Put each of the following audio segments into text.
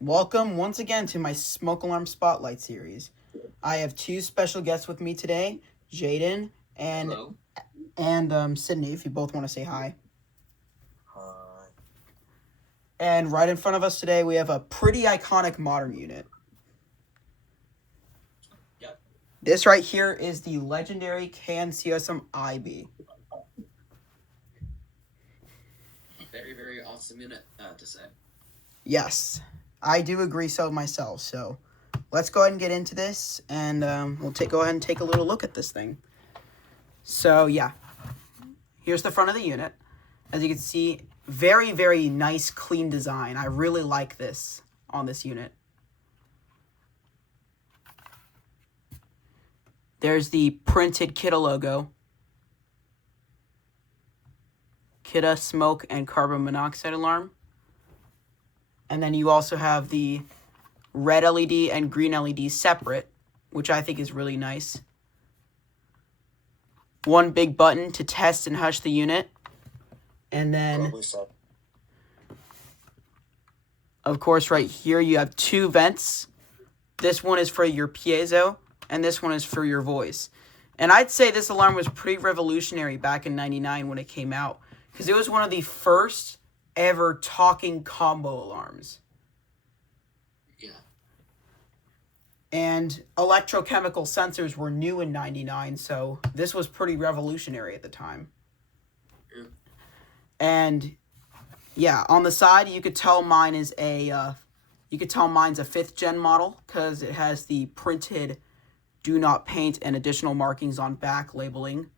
Welcome once again to my Smoke Alarm Spotlight series. I have two special guests with me today, Jaden and Hello. Sydney, if you both want to say hi. Hi. And right in front of us today, we have a pretty iconic modern unit. Yep. This right here is the legendary KN-COSM-IB. Very, very awesome unit to say. Yes, I do agree so myself. So let's go ahead and get into this, and we'll go ahead and take a little look at this thing. So yeah, here's the front of the unit. As you can see, very, very nice, clean design. I really like this on this unit. There's the printed Kidde logo. Kidde smoke and carbon monoxide alarm. And then you also have the red LED and green LED separate, which I think is really nice. One big button to test and hush the unit. And then, of course, right here you have two vents. This one is for your piezo, and this one is for your voice. And I'd say this alarm was pretty revolutionary back in '99 when it came out, because it was one of the first ever talking combo alarms. Yeah. And electrochemical sensors were new in '99, so this was pretty revolutionary at the time. Yeah. And yeah, on the side you could tell mine's a 5th gen model because it has the printed "Do not paint" and additional markings on back labeling.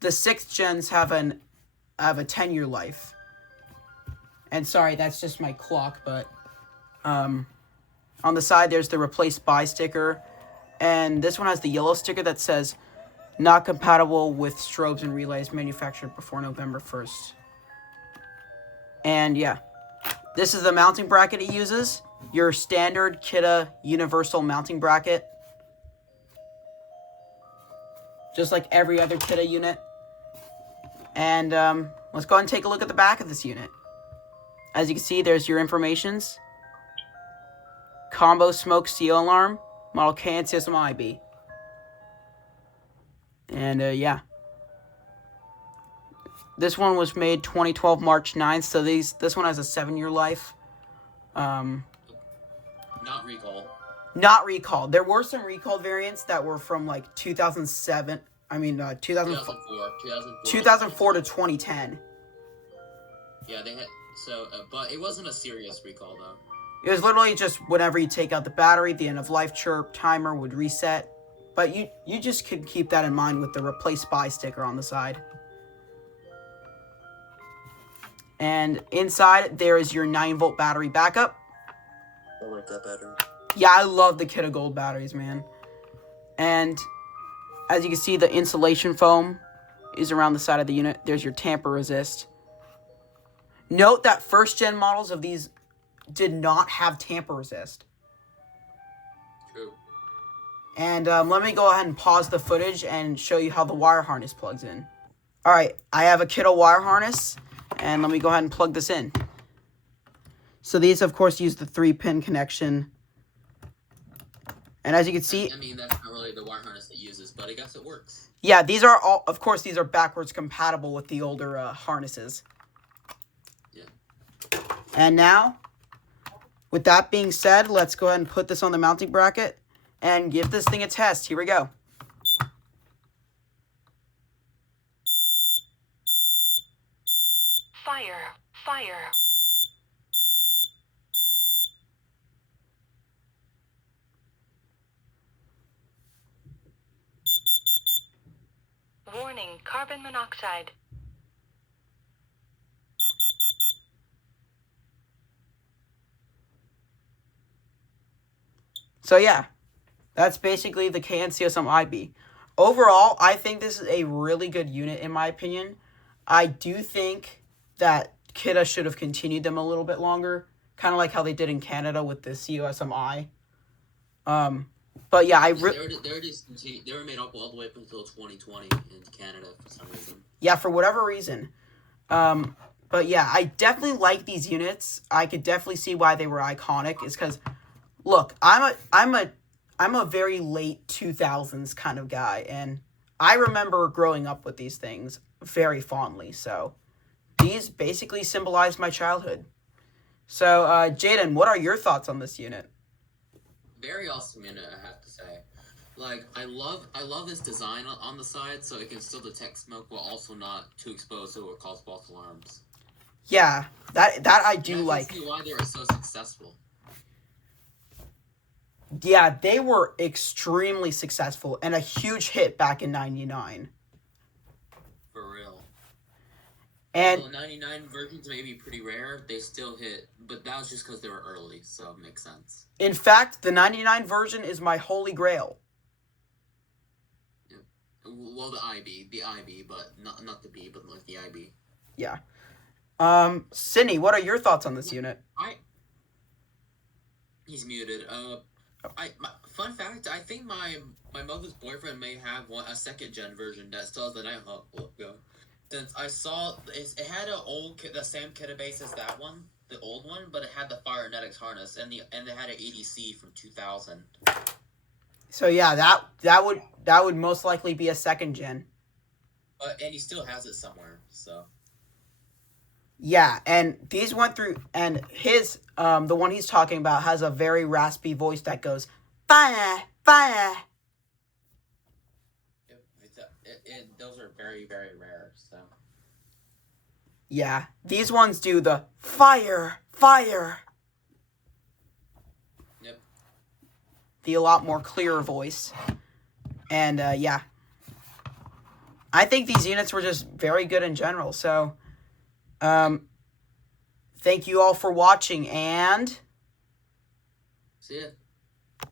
The 6th gens have a 10-year life. And sorry, that's just my clock, but on the side there's the replace by sticker, and this one has the yellow sticker that says not compatible with strobes and relays manufactured before November 1st. And yeah, this is the mounting bracket it uses. Your standard Kidde universal mounting bracket. Just like every other Kidde unit. And let's go ahead and take a look at the back of this unit. As you can see, there's your informations. Combo smoke CO alarm, model KN-COSM-IB. And yeah. This one was made 2012 March 9th, so this one has a 7-year life. Not recall. Not recalled. There were some recalled variants that were from like 2007. 2004 to 2010. Yeah, they had but it wasn't a serious recall though. It was literally just whenever you take out the battery, the end of life chirp timer would reset. But you just could keep that in mind with the replace by sticker on the side. And inside there is your 9-volt battery backup. I like that battery. Yeah, I love the Kidde Gold batteries, man. And as you can see, the insulation foam is around the side of the unit. There's your tamper resist. Note that 1st gen models of these did not have tamper resist. True. And let me go ahead and pause the footage and show you how the wire harness plugs in. Alright, I have a Kidde wire harness, and let me go ahead and plug this in. So these, of course, use the 3-pin connection. And as you can see, I mean, that's not really the wire harness it uses, but I guess it works. Yeah, these are all, of course, these are backwards compatible with the older harnesses. Yeah. And now, with that being said, let's go ahead and put this on the mounting bracket and give this thing a test. Here we go. Fire, fire. Warning, carbon monoxide. So yeah, that's basically the KN-COSM-IB. Overall, I think this is a really good unit in my opinion. I do think that Kidde should have continued them a little bit longer, kind of like how they did in Canada with the COSM-I. But yeah, they were made up all the way up until 2020 in Canada for some reason. Yeah, for whatever reason. But yeah, I definitely like these units. I could definitely see why they were iconic. Is because, look, I'm a very late 2000s kind of guy, and I remember growing up with these things very fondly. So these basically symbolize my childhood. So, Jaden, what are your thoughts on this unit? Very awesome unit, I have to say. Like, I love this design on the side, so it can still detect smoke while also not too exposed so it will cause false alarms. Yeah, that I do And like. I can see why they were so successful. Yeah, they were extremely successful and a huge hit back in '99. For real. And Although 99 versions may be pretty rare, they still hit, but that was just because they were early, so it makes sense. in fact, the '99 version is my holy grail. Yeah. Well, the IB, but not the B, but like the IB. Yeah. Sydney, what are your thoughts on this unit? He's muted. Fun fact, I think my mother's boyfriend may have a second gen version that still has the Nighthawk logo. Since I saw it had the same Kidde base as that one, the old one, but it had the Firenetics harness and it had an ADC from 2000. So yeah, that would most likely be a second gen. And he still has it somewhere, so. Yeah, and these went through, and his the one he's talking about has a very raspy voice that goes fire, fire. Those are very, very rare, so. Yeah, these ones do the fire, fire. Yep. The a lot more clearer voice. And yeah. I think these units were just very good in general, so thank you all for watching, and See ya.